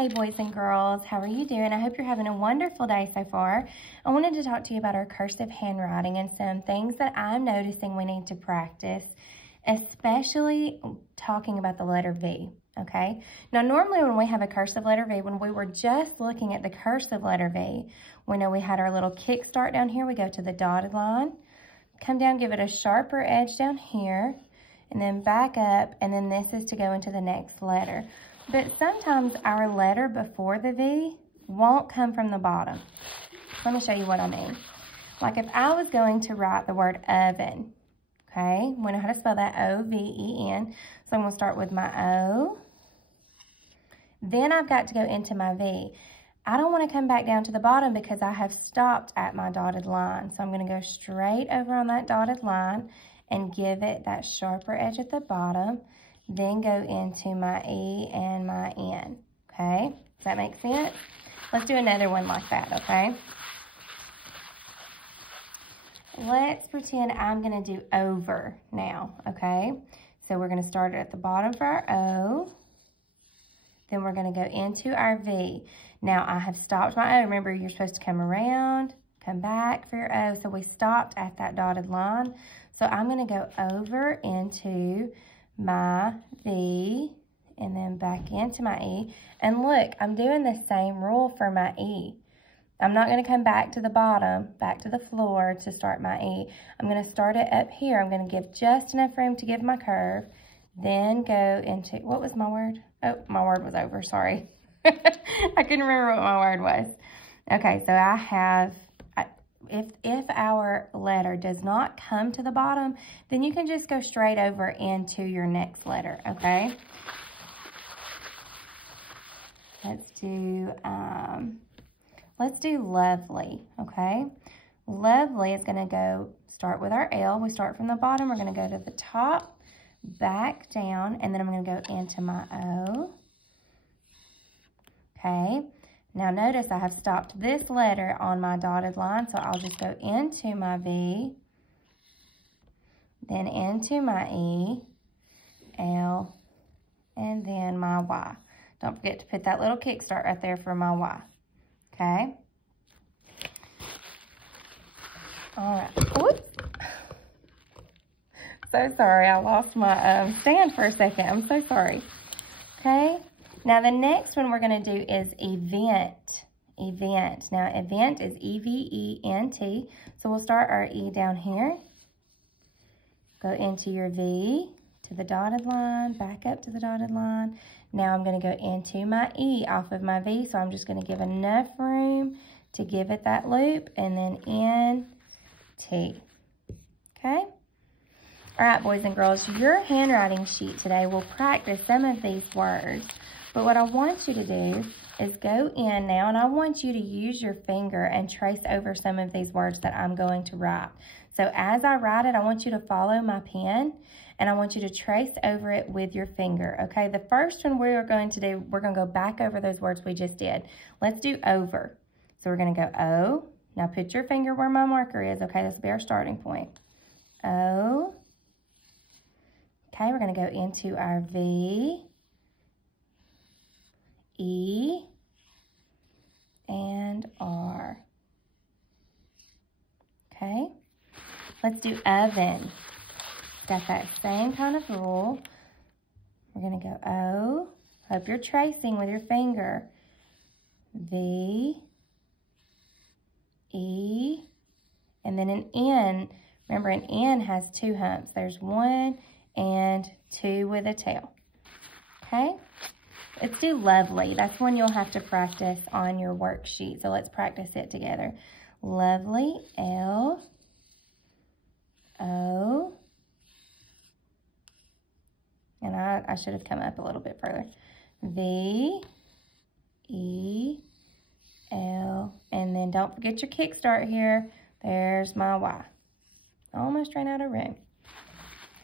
Hey boys and girls, how are you doing? I hope you're having a wonderful day so far. I wanted to talk to you about our cursive handwriting and some things that I'm noticing we need to practice, especially talking about the letter V, okay? Now normally when we have a cursive letter V, when we were just looking at the cursive letter V, we know we had our little kickstart down here. We go to the dotted line, come down, give it a sharper edge down here, and then back up, and then this is to go into the next letter. But sometimes our letter before the V won't come from the bottom. Let me show you what I mean. Like if I was going to write the word oven, okay? We know how to spell that, O-V-E-N. So I'm gonna start with my O. Then I've got to go into my V. I don't wanna come back down to the bottom because I have stopped at my dotted line. So I'm gonna go straight over on that dotted line and give it that sharper edge at the bottom. Then go into my E and my N, okay? Does that make sense? Let's do another one like that, okay? Let's pretend I'm gonna do over now, okay? So we're gonna start at the bottom for our O. Then we're gonna go into our V. Now I have stopped my O. Remember, you're supposed to come around, come back for your O. So we stopped at that dotted line. So I'm gonna go over into my V and then back into my E. And look, I'm doing the same rule for my E. I'm not gonna come back to the bottom, back to the floor to start my E. I'm gonna start it up here. I'm gonna give just enough room to give my curve, then go into, what was my word? Oh, my word was over, sorry. I couldn't remember what my word was. Okay, so I have, if our letter does not come to the bottom, then you can just go straight over into your next letter, okay? Let's do lovely, okay? Lovely is gonna go start with our L. We start from the bottom, we're gonna go to the top, back down, and then I'm gonna go into my O, okay? Now notice I have stopped this letter on my dotted line, so I'll just go into my V, then into my E, L, and then my Y. Don't forget to put that little kickstart right there for my Y, okay? All right, whoops. So sorry, I lost my stand for a second. I'm so sorry, okay? Now, the next one we're going to do is event. Event. Now, event is E-V-E-N-T. So, we'll start our E down here. Go into your V to the dotted line, back up to the dotted line. Now, I'm going to go into my E off of my V. So, I'm just going to give enough room to give it that loop. And then N-T. Okay? All right, boys and girls, your handwriting sheet today will practice some of these words. But what I want you to do is go in now, and I want you to use your finger and trace over some of these words that I'm going to write. So as I write it, I want you to follow my pen, and I want you to trace over it with your finger, okay? The first one we're going to do, we're going to go back over those words we just did. Let's do over. So we're going to go O. Now put your finger where my marker is, okay? This will be our starting point. O. Okay, we're going to go into our V. E, and R. Okay, let's do oven. It's got that same kind of rule. We're going to go O. Hope you're tracing with your finger. V, E, and then an N. Remember, an N has two humps. There's one and two with a tail. Okay? Let's do lovely. That's one you'll have to practice on your worksheet. So let's practice it together. Lovely, L, O, and I should have come up a little bit further. V, E, L, and then don't forget your kickstart here. There's my Y. Almost ran out of room.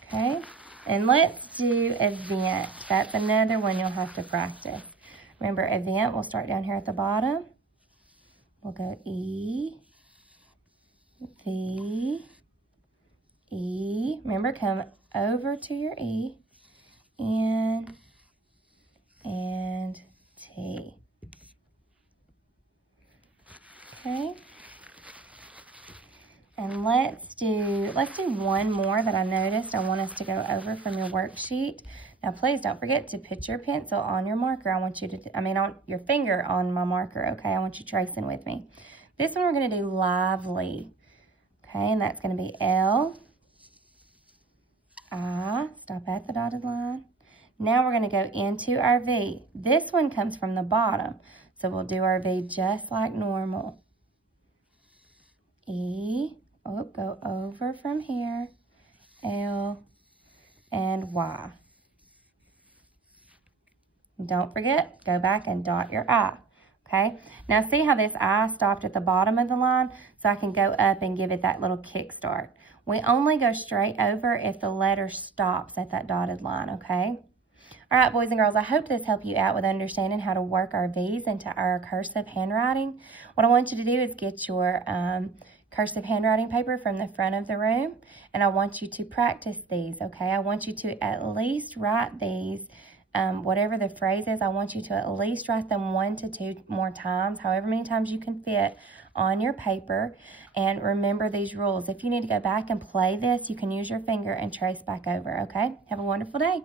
Okay. And let's do event. That's another one you'll have to practice. Remember, event, we'll start down here at the bottom. We'll go E, V, E. Remember, come over to your E, N, and T. do one more that I noticed I want us to go over from your worksheet. Now, please don't forget to put your pencil on your marker. I want you to, on your finger on my marker, okay? I want you tracing with me. This one we're going to do lively, okay? And that's going to be L, I, stop at the dotted line. Now we're going to go into our V. This one comes from the bottom, so we'll do our V just like normal. E, oh, go over from here, L, and Y. Don't forget, go back and dot your I, okay? Now see how this I stopped at the bottom of the line? So I can go up and give it that little kickstart. We only go straight over if the letter stops at that dotted line, okay? All right, boys and girls, I hope this helped you out with understanding how to work our V's into our cursive handwriting. What I want you to do is get your cursive handwriting paper from the front of the room, and I want you to practice these, okay? I want you to at least write these, whatever the phrase is, I want you to at least write them 1 to 2 more times, however many times you can fit on your paper. And remember these rules. If you need to go back and play this, you can use your finger and trace back over, okay? Have a wonderful day.